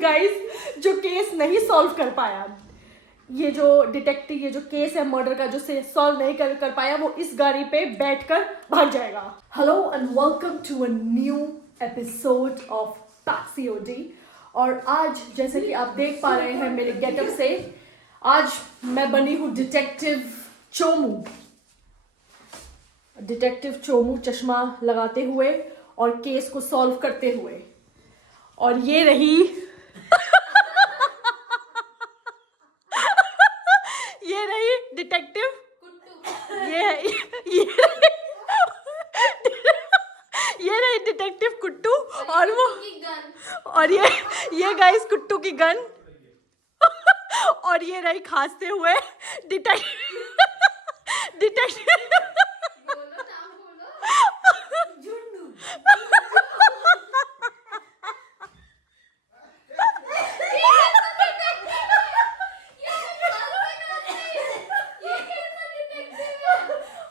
Guys जो case नहीं solve कर पाया, ये जो डिटेक्टिव, ये जो केस है मर्डर का जो से सॉल्व नहीं कर पाया, वो इस गाड़ी पे बैठकर भाग जाएगा। Hello and welcome to a new episode of taxi OD. और आज जैसे कि आप देख पा रहे हैं मेरे गेटअप से, आज मैं बनी हूँ डिटेक्टिव चोमू। डिटेक्टिव चोमू चश्मा लगाते हुए और केस को सॉल्व करते हुए। और ये रही ये रही डिटेक्टिव ये रही डिटेक्टिव कुट्टू और वो और ये गाइस कुट्टू की गन और ये रही खांसते हुए डिटेक्टिव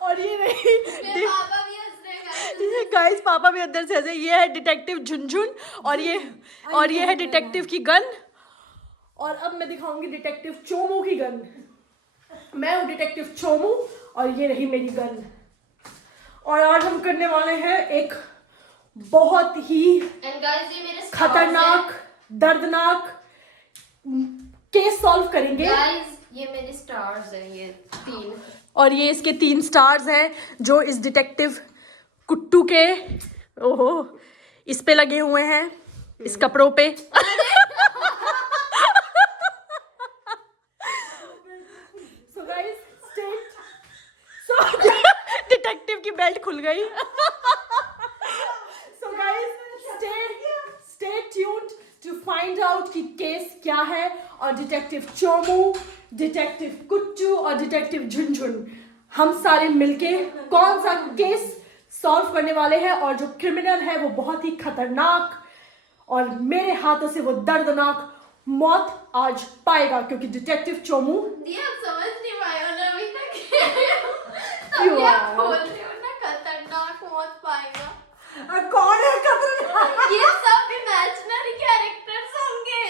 और ये रही गाइस, पापा भी अंदर से हंसे। ये है डिटेक्टिव झुनझुन और ये है डिटेक्टिव की गन। और अब मैं दिखाऊंगी डिटेक्टिव चोमू की गन। मैं हूँ डिटेक्टिव चोमू और ये रही मेरी गन। और आज हम करने वाले हैं एक बहुत ही खतरनाक दर्दनाक केस सॉल्व करेंगे। ये मेरे स्टार्स हैं, ये 3। और ये इसके 3 स्टार्स हैं जो इस डिटेक्टिव कुट्टू के इस पे लगे हुए हैं, इस कपड़ों पे। So guys, डिटेक्टिव की बेल्ट खुल गई। So guys, stay tuned to find out कि केस क्या है और डिटेक्टिव चोमू, डिटेक्टिव कुट्टू और डिटेक्टिव झुनझुन हम सारे मिलके कौन सा केस सॉल्व करने वाले हैं। और जो क्रिमिनल है वो बहुत ही खतरनाक और मेरे हाथों से वो दर्दनाक मौत आज पाएगा, क्योंकि डिटेक्टिव चोमू समझ नहीं पाया ना अभी तक। तभी आप बोल रहे हो ना खतरनाक मौत पाएगा। कौन है खतरनाक? ये सब इमेजिनरी कैरेक्टर्स होंगे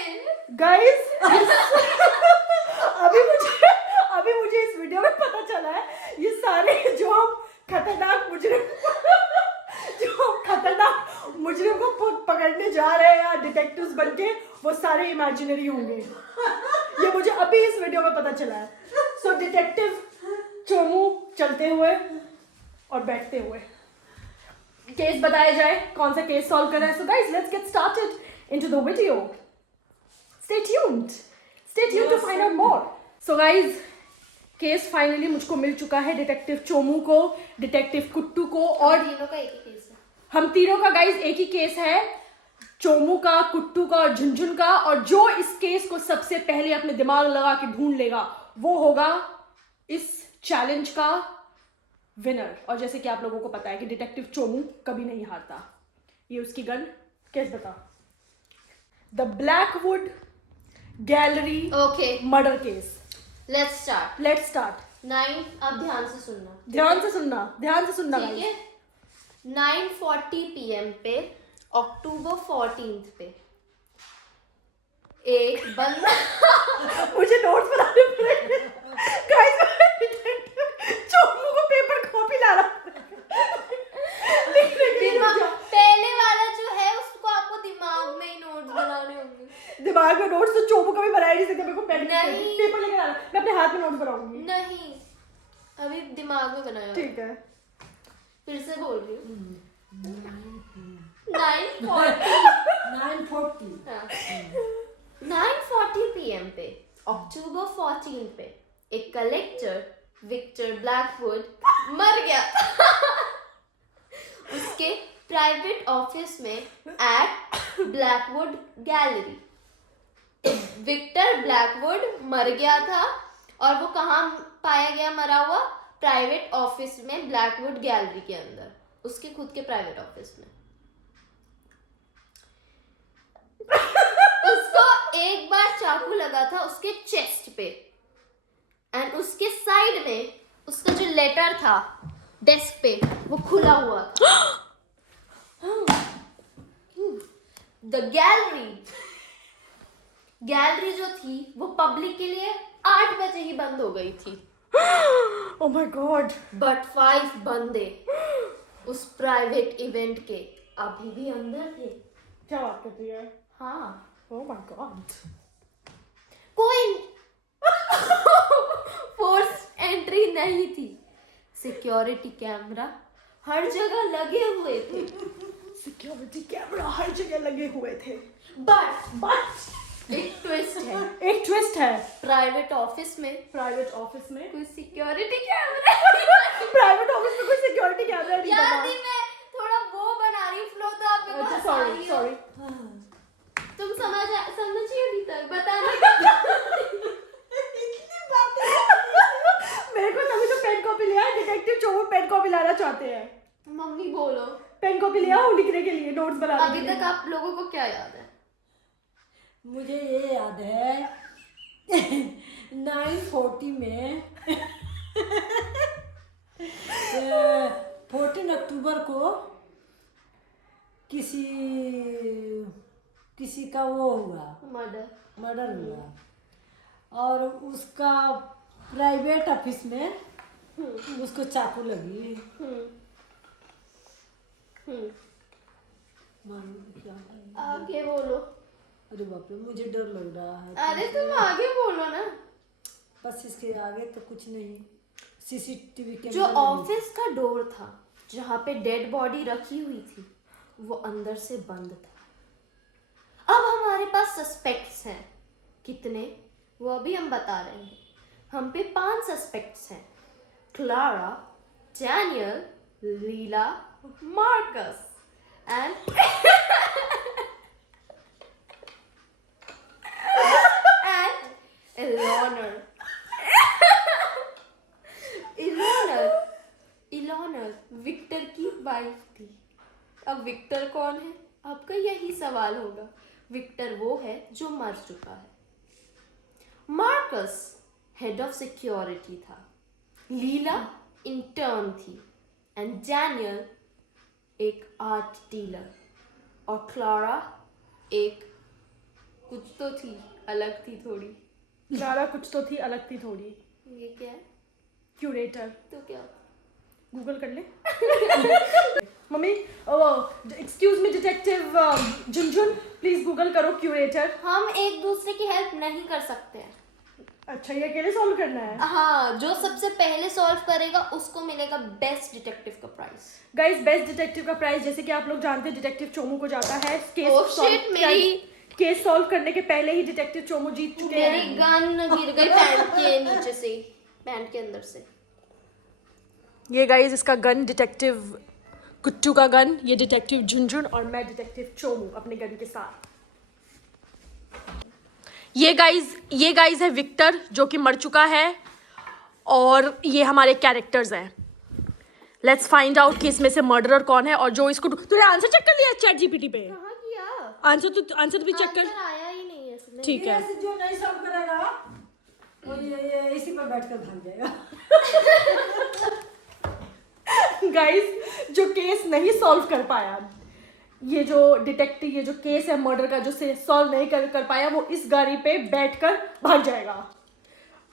गाइस। अभी मुझे इस वीडियो में पता चला है ये सारे जो हम खतरनाक मुजरिम को पकड़ने जा रहे हैं या डिटेक्टिव्स बनके, वो सारे इमेजिनरी होंगे। ये मुझे अभी इस वीडियो में पता चला है। सो डिटेक्टिव चोमू चलते हुए और बैठते हुए केस बताया जाए, कौन सा केस सॉल्व करना है। So guys, let's get started into the video. Stay tuned to find out more. So guys, case finally मुझको मिल चुका है, डिटेक्टिव चोमू को, डिटेक्टिव कुट्टू को और तीनों का एक ही केस है। हम तीनों का गाइस एक ही केस है, चोमू का, कुट्टू का और झुनझुन का। और जो इस केस को सबसे पहले अपने दिमाग लगा के ढूंढ लेगा वो होगा इस चैलेंज का विनर। और जैसे कि आप लोगों को पता है कि डिटेक्टिव चोमू कभी नहीं हारता। ये उसकी गन। केस बता। The Blackwood gallery murder case. Let's start. 9, अब ध्यान से सुनना ठीक है। 9:40 PM पे अक्टूबर 14 पे एक बंदा मुझे नोट्स बनाने पड़ेंगे गाइस। चोमू को पेपर कॉपी ला रहा पहले वाला जो है उसको आपको दिमाग में ही नोट्स बनाने होंगे। दिमाग में नोट्स तो चोमू का भी बनाया नहीं सकता। मेरे को पेपर लेकर आना, मैं अपने हाथ में नोट्स बनाऊंगी। नहीं, अभी दिमाग में बनाया। ठीक है, फिर से बोल रही हूँ। 9:40 PM पे अक्टूबर 14 पे एक कलेक्टर विक्टर ब्लैकवुड मर गया। उसके प्राइवेट ऑफिस में at Blackwood gallery. Victor Blackwood मर गया था और वो कहाँ पाया गया मरा हुआ? प्राइवेट ऑफिस में, ब्लैकवुड गैलरी के अंदर, उसके खुद के प्राइवेट ऑफिस में। उसको एक बार चाकू लगा था उसके चेस्ट पे एंड उसके साइड में उसका जो लेटर था डेस्क पे वो खुला हुआ था। The gallery गैलरी जो थी वो पब्लिक के लिए 8 बजे ही बंद हो गई थी, Oh my God. बट 5 बंदे उस प्राइवेट इवेंट के अभी भी अंदर थे। क्या बात करती है? हाँ, Oh my God. कोई फोर्स एंट्री नहीं थी। सिक्योरिटी कैमरा हर जगह लगे हुए थे, सिक्योरिटी कैमरा हर जगह लगे हुए थे। बट एक ट्विस्ट है। एक ट्विस्ट है। प्राइवेट ऑफिस में प्राइवेट ऑफिस में कोई सिक्योरिटी कैमरा प्राइवेट ऑफिस में कोई सिक्योरिटी कैमरा नहीं यार लगा। दी, मैं थोड़ा वो बना रही हूँ फ्लो, तो आप मेरे को अच्छा, हंसा सॉरी रही हो। सॉरी। तुम समझिए अभी तक बताना। मेरे को तभी तो पेन कॉपी लिया है। डिटेक्टिव चोमू पेन कॉपी लाना चाहते हैं। मम्मी बोलो, पेन कॉपी लिया हूँ लिखने के लिए, नोट्स बनाने अभी के लिए। तक आप लोगों को क्या याद है? मुझे ये याद है 940 में 14 अक्टूबर को किसी का वो हुआ, मर्डर हुआ, और उसका प्राइवेट ऑफिस में उसको चाकू लगी। मालूम क्या है? आगे बोलो। अरे बाप रे, मुझे डर लग रहा है। अरे तुम आगे बोलो ना। बस इसके आगे तो कुछ नहीं। सीसीटीवी जो कैमरा लगी। ऑफिस का डोर था जहाँ पे डेड बॉडी रखी हुई थी वो अंदर से बंद था। अब हमारे पास सस्पेक्ट्स हैं। कितने, वो अभी हम बता रहे हैं। हम पे 5 सस्पेक्ट्स हैं: Clara, Daniel, Lila, Marcus and Eleanor. Eleanor Victor की वाइफ थी। अब विक्टर कौन है? आपका यही सवाल होगा। विक्टर वो है जो मर चुका है। मार्कस हेड ऑफ सिक्योरिटी था, लीला इंटर्न थी, एंड डैनियल एक आर्ट डीलर, और क्लारा एक कुछ तो थी, अलग थी थोड़ी। क्लारा कुछ तो थी, अलग थी थोड़ी। ये क्या है? क्यूरेटर। तो क्या होता? गूगल कर ले। Mummy, excuse me detective Jhunjhun, please Google करो क्यूरेटर। हम एक दूसरे की हेल्प नहीं कर सकते हैं। अच्छा, ये अकेले सॉल्व करना है? हाँ, जो सबसे पहले सॉल्व करेगा उसको मिलेगा बेस्ट डिटेक्टिव का प्राइस। गाइस, बेस्ट डिटेक्टिव का प्राइस जैसे कि आप लोग जानते हैं डिटेक्टिव चोमू को जाता है। केस सॉल्व करने के पहले ही डिटेक्टिव चोमू जीत चुके हैं। मेरी गन गिर गई पैंट के नीचे से, पैंट के अंदर से। ये गाइस इसका गन, डिटेक्टिव कुट्टू का गन, ये डिटेक्टिव झुनझुन और मैं डिटेक्टिव चोमू अपने गन के साथ। ये गाइस है विक्टर जो कि मर चुका है, और ये हमारे कैरेक्टर्स हैं। लेट्स फाइंड आउट कि इसमें से मर्डरर कौन है, और जो इसको तूने आंसर चेक कर लिया चैट जीपीटी पे? कहाँ किया? आंसर भी चेक कर। आंसर आया ही नहीं है इसमें। ठीक है। ऐसे जो नहीं सॉल्व करेगा वो ये इसी पर बैठकर भाग जाएगा। गाइस, जो केस नहीं सॉल्व कर पाया, ये जो डिटेक्टिव, ये जो केस है मर्डर का जो से सॉल्व नहीं कर पाया, वो इस गाड़ी पे बैठकर भाग जाएगा।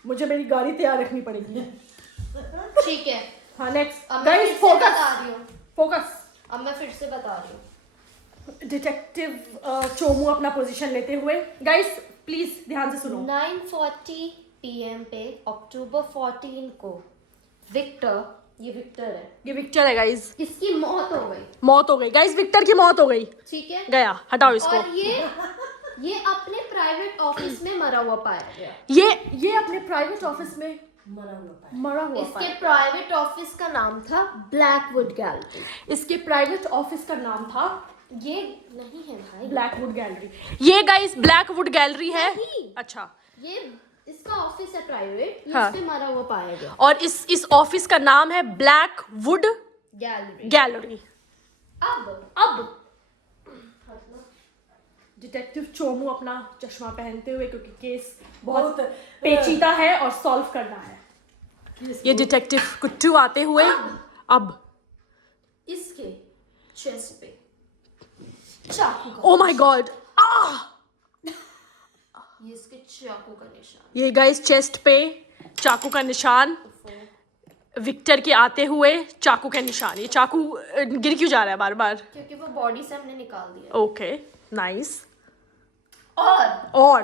मुझे मेरी गाड़ी तैयार रखनी पड़ेगी। ठीक है। हाँ, नेक्स्ट अब मैं गाइस, फिर से बता रही हूँ। फोकस। अब मैं फिर से बता रही हूँ। डिटेक्टिव चोमू अपना पोजीशन लेते हुए, गाइस प्लीज ध्यान से सुनो। 9:40 PM पे अक्टूबर 14 को विक्टर, ये विक्टर है, ये विक्टर है गाइस। इसकी मौत हो गई। मौत हो गई गाइस, विक्टर की मौत हो गई। ठीक है, गया, हटाओ इसको। और ये अपने प्राइवेट ऑफिस में मरा हुआ पाया गया। ये अपने प्राइवेट ऑफिस में मरा हुआ इसके प्राइवेट ऑफिस का नाम था ब्लैकवुड गैलरी। इसके प्राइवेट ऑफिस का नाम था, ये नहीं है भाई, ब्लैकवुड गैलरी। ये गाइस ब्लैकवुड गैलरी है। नहीं। अच्छा, ये इसका ऑफिस है प्राइवेट, हाँ। इस पे मरा हुआ पाया गया। और इस ऑफिस का नाम है ब्लैकवुड गैलरी। अब डिटेक्टिव चोमू अपना चश्मा पहनते हुए, क्योंकि केस बहुत पेचीदा है और सॉल्व करना है, ये डिटेक्टिव कुट्टू आते हुए अब इसके चेस्ट पे चाकू का, ओ माय गॉड, ये इसके चाकू का निशान। ये गाइस चेस्ट पे चाकू का निशान, विक्टर के आते हुए चाकू के निशान। ये चाकू गिर क्यों जा रहा है बार बार? क्योंकि वो बॉडी से हमने निकाल दिया। Okay nice. और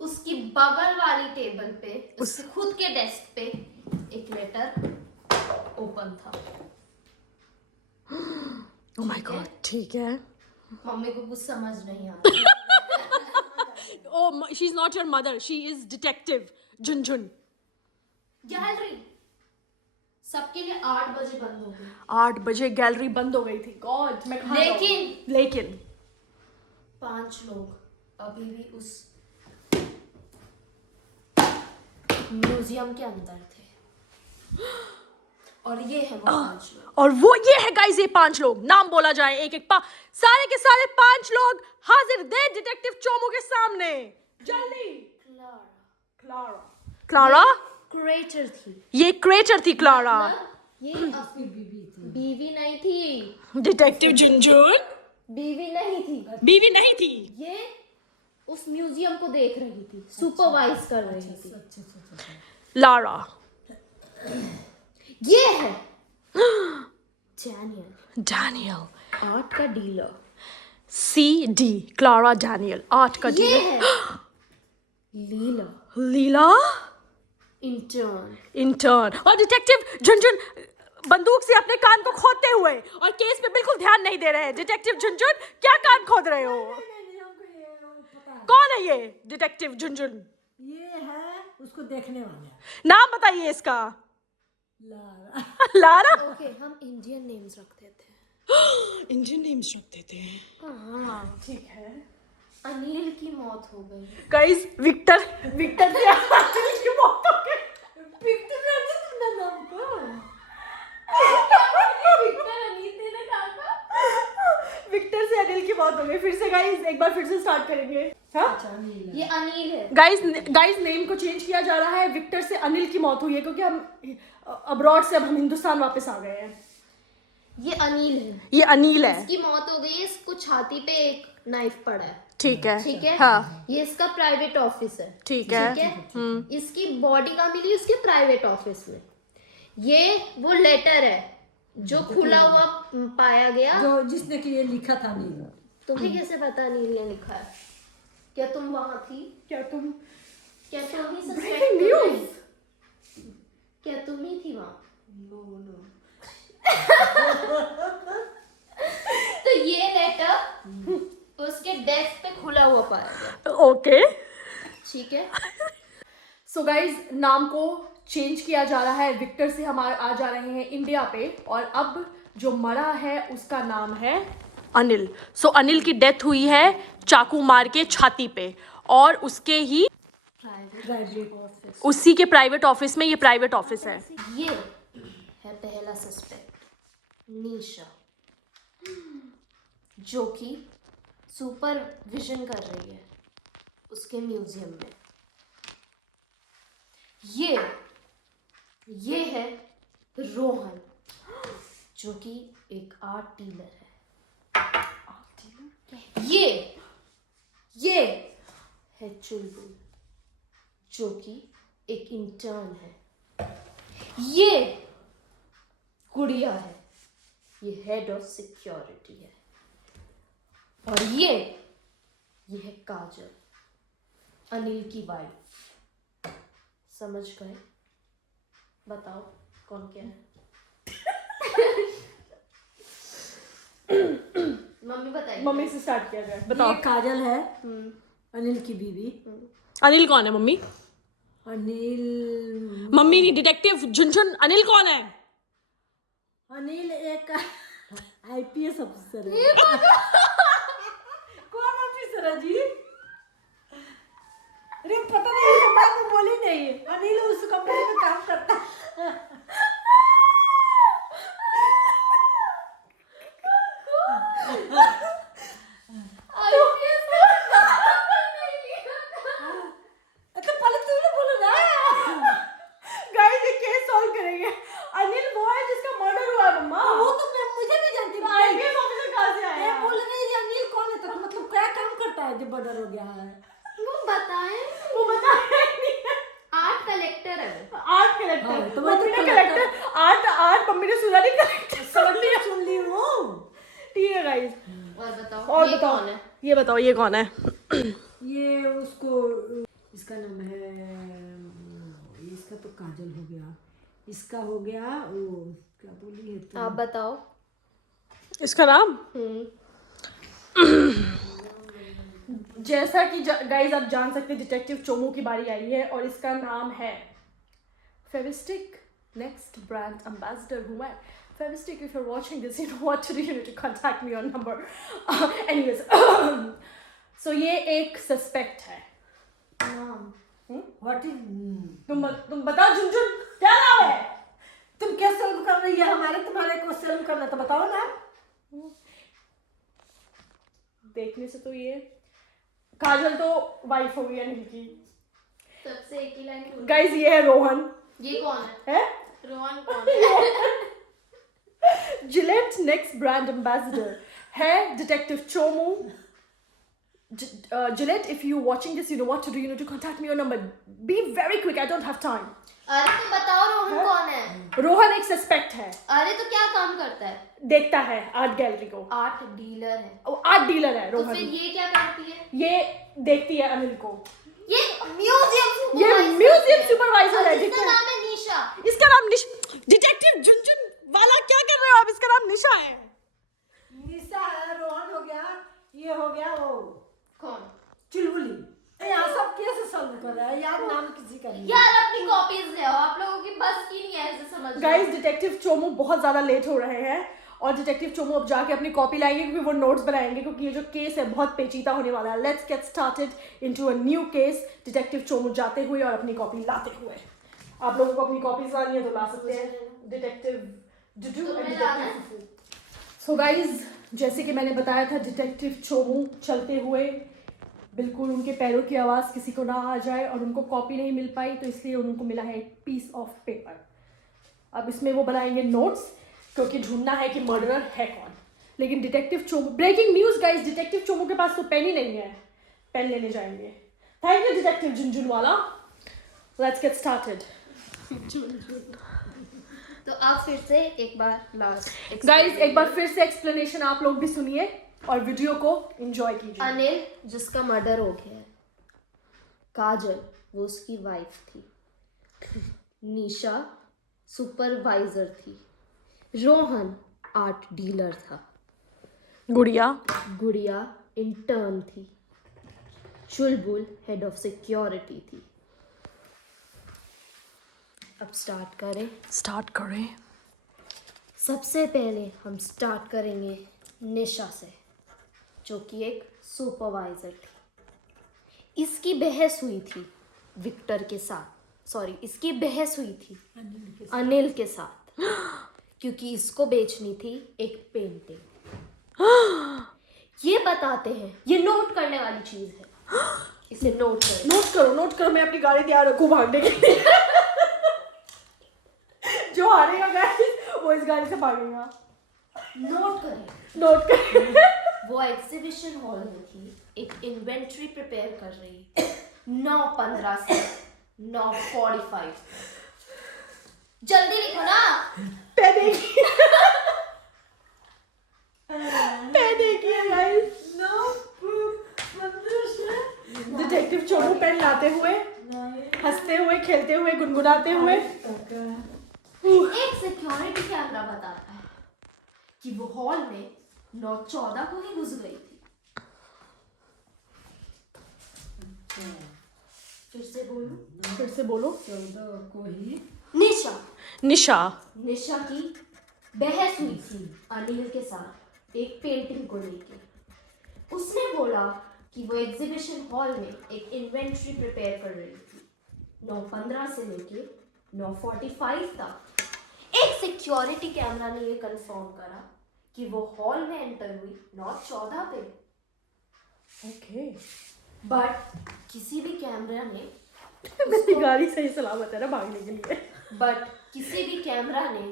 उसकी बगल वाली टेबल पे, उसके खुद के डेस्क पे एक लेटर ओपन था। ओह माय गॉड, ठीक है। मम्मी को कुछ समझ नहीं आ रहा। Oh, she's not your mother. She is detective Junjun. Gallery सबके लिए 8 बजे बंद हो गई। 8 बजे गैलरी बंद हो गई थी। गॉड, मैं कहाँ जाऊँ? लेकिन 5 लोग अभी भी उस म्यूजियम के अंदर थे। और ये है वो 5 लोग। और वो ये है गाइस, ये 5 लोग। नाम बोला जाए एक एक सारे के सारे 5 लोग हाजिर दे डिटेक्टिव चोमू के सामने। जल्दी। क्लारा क्रेटर थी। ये क्रेटर थी क्लारा। ये असली बीवी नहीं थी। डिटेक्टिव झुनझुन बीवी नहीं थी। बीवी नहीं थी। ये उस म्यूजियम को देख रही थी, सुपरवाइज कर रही थी। लारा। ये है डैनियल, आर्ट का dealer. CD Clara Daniel, art का ये डीलर। है लीला इंटर्न। और डिटेक्टिव झुनझुन बंदूक से अपने कान को खोदते हुए और केस पे बिल्कुल ध्यान नहीं दे रहे हैं। डिटेक्टिव झुनझुन क्या कान खोद रहे हो? कौन है ये डिटेक्टिव झुनझुन? ये है उसको देखने वाले। नाम बताइए इसका। लारा। लारा। ओके, हम इंडियन नेम्स रखते थे। इंडियन नेम्स रखते थे। हाँ ठीक है। अनिल की मौत हो गई। गाइस विक्टर से अनिल की मौत हो गई। विक्टर ने तुमने नाम को विक्टर से अनिल की मौत हो गई। फिर से गाइस एक बार फिर से स्टार्ट करेंगे। हाँ ये अनिल है। गाइस नेम को चेंज किया जा रहा है। विक्टर से अनिल की मौत हुई है क्योंकि हम अब्रॉड से अब हम हिंदुस्तान वापस आ गए हैं। ये अनिल है। ये अनिल है। इसकी मौत हो गई है। इसको छाती पे एक नाइफ पड़ा है। ठीक है। ठीक है। हाँ। ये इसका प्राइवेट ऑफिस है। ठीक है। इसकी बॉडी कहाँ मिली? उसके प्राइवेट ऑफिस में। ये वो लेटर है जो खुला हुआ पाया गया। जो जिसने कि ये लिखा था नहीं। तुम्हें कैसे पता नहीं ये लिखा है? क्या तुम वहां थी? क्या तुम ही ब्रेकिंग न्यूज़। क्या तुम ही थी वहां? तो ये लेटर उसके डेस्क पे खुला हुआ पाया गया। ओके ठीक है। सो गाइज नाम को चेंज किया जा रहा है। विक्टर से हम आ जा रहे हैं इंडिया पे और अब जो मरा है उसका नाम है अनिल। सो अनिल की डेथ हुई है चाकू मार के छाती पे और उसके ही प्राइवेट ऑफिस। उसी के प्राइवेट ऑफिस में। ये प्राइवेट ऑफिस है। ये है पहला सस्पेक्ट निशा, जो कि सुपरविजन कर रही है उसके म्यूजियम में। ये है रोहन, जो कि एक आर्ट डीलर है। ये है चुलबुल, जो कि एक इंटर्न है। ये गुड़िया है, ये हेड ऑफ सिक्योरिटी है। और ये है काजल, अनिल की वाइफ। समझ गए? बताओ कौन क्या है? मम्मी बताइए। मम्मी से स्टार्ट किया जाए। बताओ। ये काजल है, अनिल की बीवी। अनिल कौन है मम्मी? अनिल मम्मी नहीं, डिटेक्टिव झुनझुन। अनिल कौन है? अनिल एक IPS अफसर है। कौन ऑफिसर है जी? अरे पता नहीं, ये बात में बोली नहीं। अनिल उस कंपनी में काम करता है। तो पहले तूने बोला ना। गाइस ये केस सॉल्व करेंगे। अनिल वो है जिसका मर्डर हुआ है मम्मा। वो तो मैं मुझे भी जानती हूँ। IPS ऑफिसर कहाँ से आया? बोल रही है अनिल कौन है? तो मतलब क्या काम करता है जो मर्डर हो गया है? वो बताएं। कलेक्टर है वो। आर्ट हाँ, कलेक्टर। तो मैं तो मम्मी ने collector- कलेक्टर आर्ट मम्मी ने सुना नहीं कलेक्टर सुन ली हूँ। ठीक है गाइस। और बताओ और ये बताओ कौन है? ये बताओ ये कौन है? ये उसको, इसका नाम है, इसका तो काजल हो गया, इसका हो गया वो, क्या बोली है आप तुम? बताओ। इसका नाम जैसा कि गाइस आप जान सकते हैं डिटेक्टिव चोमू की बारी आई है और इसका नाम है फेविस्टिक नेक्स्ट ब्रांड एम्बेसडर हूँ मैं। Fevistick, if you're watching this, you know what to do, you need to contact me on number. Anyways, so ये एक सस्पेक्ट है। What is? तुम बताओ झुनझुन क्या नाम है? तुम क्या सॉल्व कर रही है? हमारे तुम्हारे को सॉल्व करना तो बताओ ना। देखने से तो ये काजल तो वाइफ हो गई अनिल की। सबसे एक ही लाइन। गाइस ये है रोहन। ये कौन है? है रोहन कौन है? जिलेट नेक्स्ट ब्रांड एम्बेसडर है detective Chomu. Gillette, if you're watching this, you know what to do. You need to contact me on number. Be very quick. I don't have time. अरे तो बताओ रोहन कौन है? रोहन एक सस्पेक्ट है। अरे तो क्या काम करता है? देखता है आर्ट गैलरी को। आर्ट डीलर है। आर्ट डीलर है तो रोहन। फिर ये क्या करती है? ये देखती है अनिल को। ये म्यूजियम ये म्यूजियम सुपरवाइजर है। जिसका नाम है निशा। इसका नाम डिटेक्टिव झुनझुन वाला क्या कर रहे हो आप? इसका नाम निशा है। निशा है, रोहन हो गया, ये हो गया वो कौन? चुलबुली। यहाँ सब कैसे सॉल्व कर रहा है यार? नाम किसी का नहीं। यार अपनी कॉपीज ले आओ, आप लोगों की बस की नहीं है ऐसे समझ। गाइस डिटेक्टिव चोमू बहुत ज्यादा लेट हो रहे हैं और डिटेक्टिव चोमू अब जाके अपनी कॉपी लाएंगे क्योंकि वो नोट्स बनाएंगे क्योंकि ये जो केस है बहुत पेचीदा होने वाला है। Let's get started into a new case. Detective Chomu जाते हुए और अपनी कॉपी लाते हुए। आप लोगों को अपनी कॉपीज लानी है तो ला सकते हैं। डिटेक्टिव डुडू एंड डिटेक्टिव फुफू। सो गाइस जैसे कि मैंने बताया था डिटेक्टिव चोमू चलते हुए बिल्कुल उनके पैरों की आवाज़ किसी को ना आ जाए और उनको कॉपी नहीं मिल पाई तो इसलिए उनको मिला है एक पीस ऑफ पेपर। अब इसमें वो बनाएंगे नोट्स क्योंकि ढूंढना है कि मर्डरर है कौन। लेकिन detective Chomu, breaking news guys, detective Chomu के पास तो पेन ही नहीं है। पेन लेने जाएंगे। थैंक यू डिटेक्टिव झुनझुन वाला। Let's get started. तो आप फिर से एक बार लास्ट गाइस एक बार फिर से एक्सप्लेनेशन आप लोग भी सुनिए और वीडियो को एंजॉय कीजिए। अनिल जिसका मर्डर हो गया है, काजल वो उसकी वाइफ थी, निशा सुपरवाइजर थी, रोहन आर्ट डीलर था, गुड़िया इंटर्न थी, चुलबुल हेड ऑफ सिक्योरिटी थी। अब स्टार्ट करें। सबसे पहले हम स्टार्ट करेंगे निशा से जो कि एक सुपरवाइजर थी। इसकी बहस हुई थी विक्टर के साथ, इसकी बहस हुई थी अनिल के साथ क्योंकि इसको बेचनी थी एक पेंटिंग। ये बताते हैं, ये नोट करने वाली चीज है, इसे नोट करो। मैं अपनी गाड़ी तैयार रखूं भागने के लिए। जो हारेगा गाइस वो इस गाड़ी से भागेगा। नोट करें। वो एग्जीबिशन हॉल में थी, एक इन्वेंट्री प्रिपेयर कर रही 9:15 से 9:45। जल्दी लिखो ना। पे देखिए गाइस। डिटेक्टिव चोमू पेन लाते हुए, हंसते हुए, खेलते हुए, गुनगुनाते हुए। एक सिक्योरिटी कैमरा बताता है कि वो हॉल में 9:14 को ही घुस गई थी। फिर से बोलो। 14 को ही निशा की बहस हुई थी अनिल के साथ एक पेंटिंग को लेके। उसने बोला कि वो एग्जीबिशन हॉल में एक इन्वेंट्री प्रिपेयर कर रही थी 9:15 से लेके 9:45 तक। एक सिक्योरिटी कैमरा ने ये कंफर्म करा कि वो हॉल में एंटर हुई 9:14 पे। ओके बट किसी भी कैमरा ने मेरी गाड़ी सही सलामत है ना भागने के लिए। बट किसी भी कैमरा ने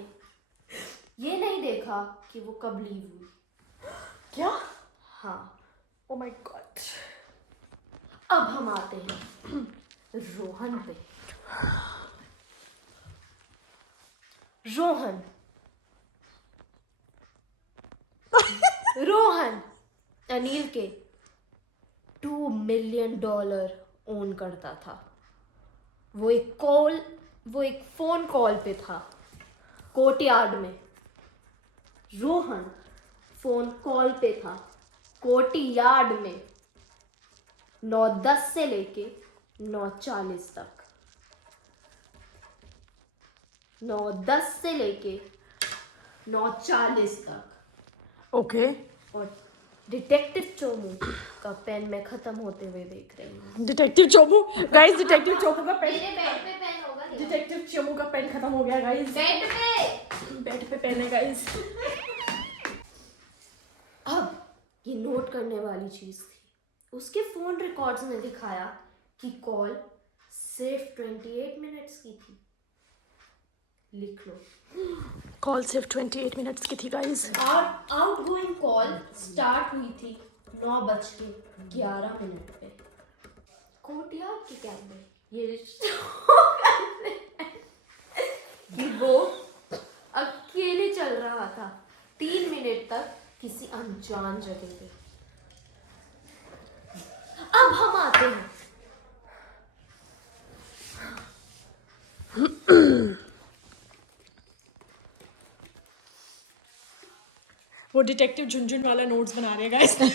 ये नहीं देखा कि वो कब लीव हुई। क्या? हाँ। Oh my God. अब हम आते हैं रोहन पे। रोहन अनिल के $2 मिलियन ओन करता था। वो एक फोन कॉल पे था कोर्टयार्ड में। रोहन फोन कॉल पे था कोर्टयार्ड में 9:10 से लेके 9:40 तक। 9:10 से लेके 9:40 तक। ओके। और डिटेक्टिव चोमू का पेन मैं खत्म होते हुए देख रही हूँ। Detective Chomu guys, detective Chomu का पेन, मेरे बेड पे पेन होगा क्या? डिटेक्टिव चोमू का पेन खत्म हो गया गाइस। बेड पे पेन है गाइस। अब ये नोट करने वाली चीज थी। उसके फोन रिकॉर्ड्स ने दिखाया कि कॉल सिर्फ 28 मिनट्स की थी। लिख लो। कॉल सिर्फ 28 मिनट्स की थी गाइस। आउटगोइंग कॉल स्टार्ट हुई थी 9:11 पे। कोर्टयार्ड के कैमरे ये कि वो अकेले चल रहा था 3 मिनट तक किसी अनजान जगह पे। अब हम आते हैं वो डिटेक्टिव झुनझुन वाला नोट्स बना रहे हैं गाइस। अब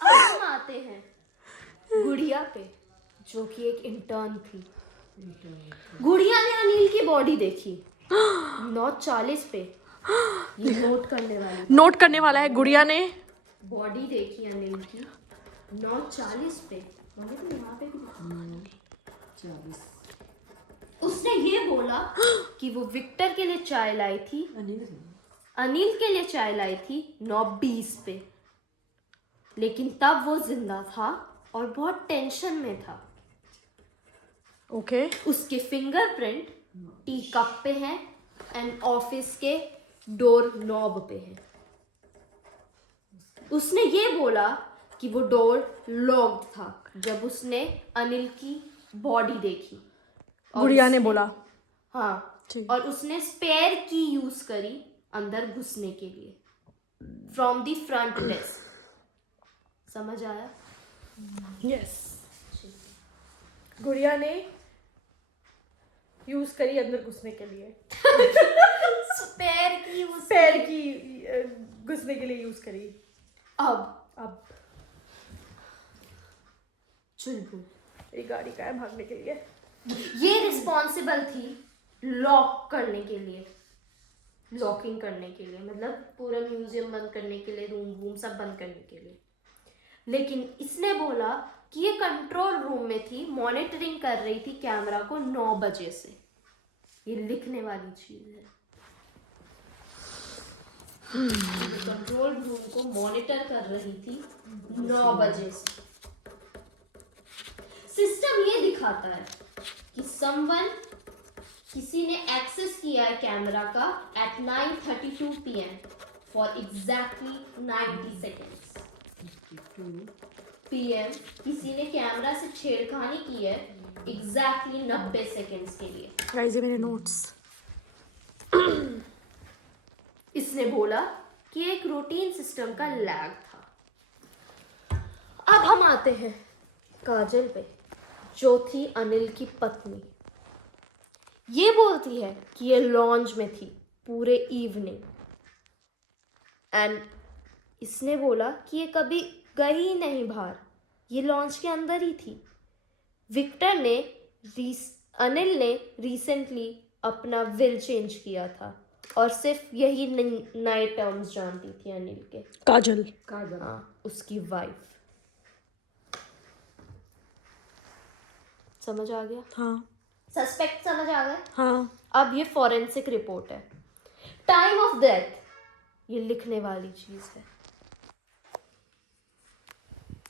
हम आते हैं गुड़िया पे, जो कि एक इंटर्न थी। गुड़िया ने अनिल की बॉडी देखी 9:40 पे। ये नोट करने वाला है गुड़िया ने बॉडी देखी अनिल की 9:40 पे। मैंने तो यहाँ पे भी 40 उसने ये बोला कि वो विक्टर के लिए चाय लाई थी, अनिल के लिए चाय लाई थी 9:20 पे। लेकिन तब वो जिंदा था और बहुत टेंशन में था। ओके। उसके फिंगरप्रिंट टी कप पे हैं एंड ऑफिस के डोर नॉब पे है। उसने ये बोला कि वो डोर लॉक्ड था जब उसने अनिल की बॉडी देखी। गुड़िया ने बोला हाँ, ठीक। और उसने स्पेयर की यूज करी अंदर घुसने के लिए फ्रॉम द फ्रंट डेस्क। समझ आया? यस। गुड़िया ने यूज करी अंदर घुसने के लिए। स्पेयर की यूज पैर की घुसने के लिए यूज करी। अब चुलबुल एक गाड़ी का है भागने के लिए। ये रिस्पॉन्सिबल थी लॉक करने के लिए, लॉकिंग करने के लिए, मतलब पूरा म्यूजियम बंद करने के लिए, रूम सब बंद करने के लिए। लेकिन इसने बोला कि ये कंट्रोल रूम में थी, मॉनिटरिंग कर रही थी कैमरा को 9 बजे से। ये लिखने वाली चीज है। कंट्रोल रूम को मॉनिटर कर रही थी 9 बजे से। सिस्टम ये दिखाता है कि किसी ने एक्सेस किया है कैमरा का at 9:32 PM for exactly 90 seconds. PM किसी ने कैमरा से छेड़खानी की है एग्जैक्टली 90 सेकेंड्स के लिए। गाइस ये मेरे नोट्स। इसने बोला कि एक रूटीन सिस्टम का लैग था। अब हम आते हैं काजल पे, जो थी अनिल की पत्नी। ये बोलती है कि ये लॉन्च में थी पूरे इवनिंग एंड इसने बोला कि ये कभी गई ही नहीं बाहर, ये लॉन्च के अंदर ही थी। अनिल ने रिसेंटली अपना विल चेंज किया था और सिर्फ यही नए टर्म्स जानती थी अनिल के। काजल। हाँ, उसकी वाइफ। समझ आ गया? हाँ। सस्पेक्ट समझ आ गए? हाँ। अब ये फॉरेंसिक रिपोर्ट है। टाइम ऑफ डेथ ये लिखने वाली चीज है।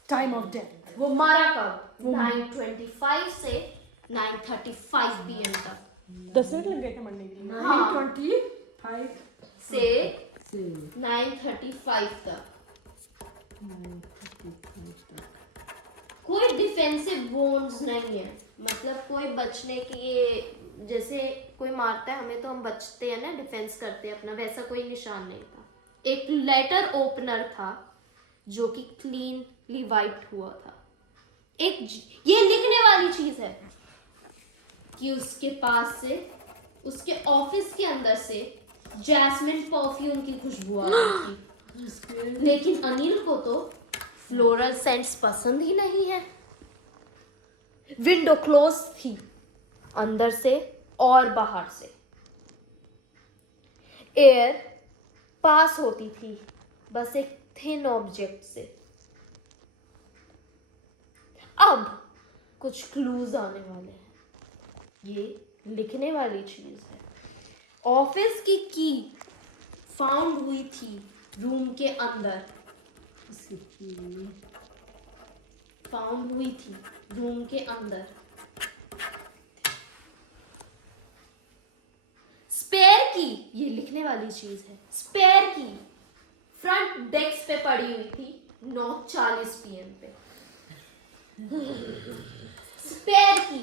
टाइम ऑफ डेथ वो मारा कब? 9:25 से 9:35 PM तक। 10 मिनट लग गए थे मरने के लिए। 9:25 से से 9:35 तक। कोई डिफेंसिव वोन्स नहीं है, मतलब कोई बचने की ये, जैसे कोई मारता है हमें तो हम बचते हैं ना, डिफेंस करते हैं अपना, वैसा कोई निशान नहीं था। एक लेटर ओपनर था जो कि क्लीनली वाइप्ड हुआ था। ये लिखने वाली चीज है कि उसके पास से, उसके ऑफिस के अंदर से जैस्मिन परफ्यूम की खुशबू आ रही थी, लेकिन अनिल को तो फ्लोरल सेंट्स पसंद ही नहीं है। विंडो क्लोज थी, अंदर से और बाहर से एयर पास होती थी, बस एक थिन ऑब्जेक्ट से। अब कुछ क्लूज आने वाले हैं। ये लिखने वाली चीज है। ऑफिस की की फाउंड हुई थी रूम के अंदर, फाउंड हुई थी रूम के अंदर। स्पेयर की, ये लिखने वाली चीज है। स्पेयर की फ्रंट डेस्क पे पड़ी हुई थी 9:40 PM पे। स्पेयर की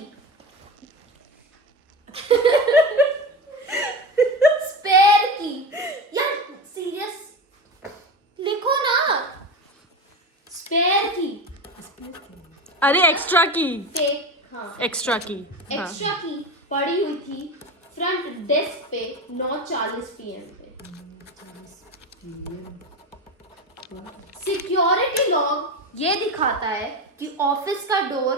स्पेयर की, यार सीरियस लिखो ना। स्पेयर की अरे एक्स्ट्रा की, पे, हाँ एक्स्ट्रा की, एक्स्ट्रा की पड़ी हुई थी फ्रंट डेस्क पे 9:40 PM पे। सिक्योरिटी लॉग ये दिखाता है कि ऑफिस का डोर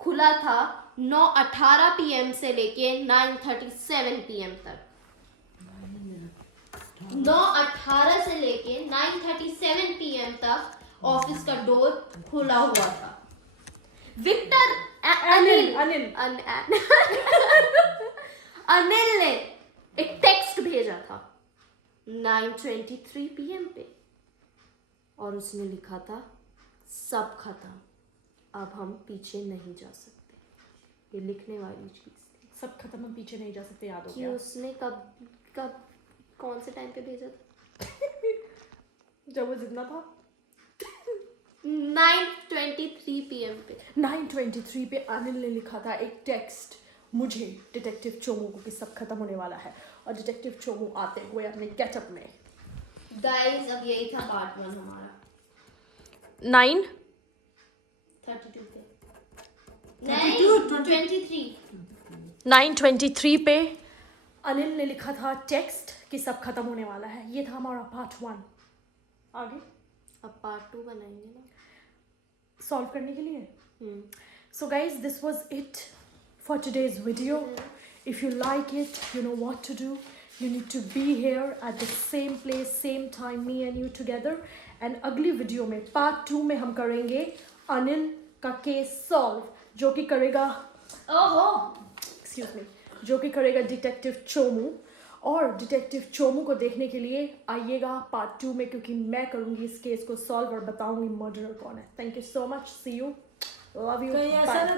खुला था 9:18 PM से लेके 9:37 PM तक। 9:18 से लेके 9:37 PM तक ऑफिस का डोर खुला हुआ था। विक्टर अनिल अनिल ने एक टेक्स्ट भेजा था 9:23 PM पे, और उसने लिखा था सब खत्म, अब हम पीछे नहीं जा सकते। ये लिखने वाली चीज थी। सब खत्म, हम पीछे नहीं जा सकते, याद हो कि गया। उसने कब कौन से टाइम पे भेजा था? जब वो जितना था 9:23 PM पे। 9:23 पे अनिल ने लिखा था एक टेक्स्ट मुझे, डिटेक्टिव चोमू को, कि सब खत्म होने वाला है। और डिटेक्टिव चोमू आते हुए अपने गेटअप में। गाइस अब यही था पार्ट 1 हमारा 9:32 पे। नहीं 23। 9:23 पे अनिल ने लिखा था टेक्स्ट कि सब खत्म होने वाला है। ये था हमारा पार्ट 1। आगे अब पार्ट 2 बनाएंगे ना, सॉल्व करने के लिए। So guys, this was it for today's video. If you like it, you know what to do. You need to be here at the same place, same time, me and you together. And अगली video में part 2 में हम करेंगे अनिल का case solve, जो कि करेगा excuse me, जो कि करेगा डिटेक्टिव चोमू। और डिटेक्टिव चोमू को देखने के लिए आइएगा पार्ट 2 में, क्योंकि मैं करूँगी इस केस को सॉल्व और बताऊँगी मर्डरर कौन है। Thank you so much, see you, love you, तो ऐसा बाय। ना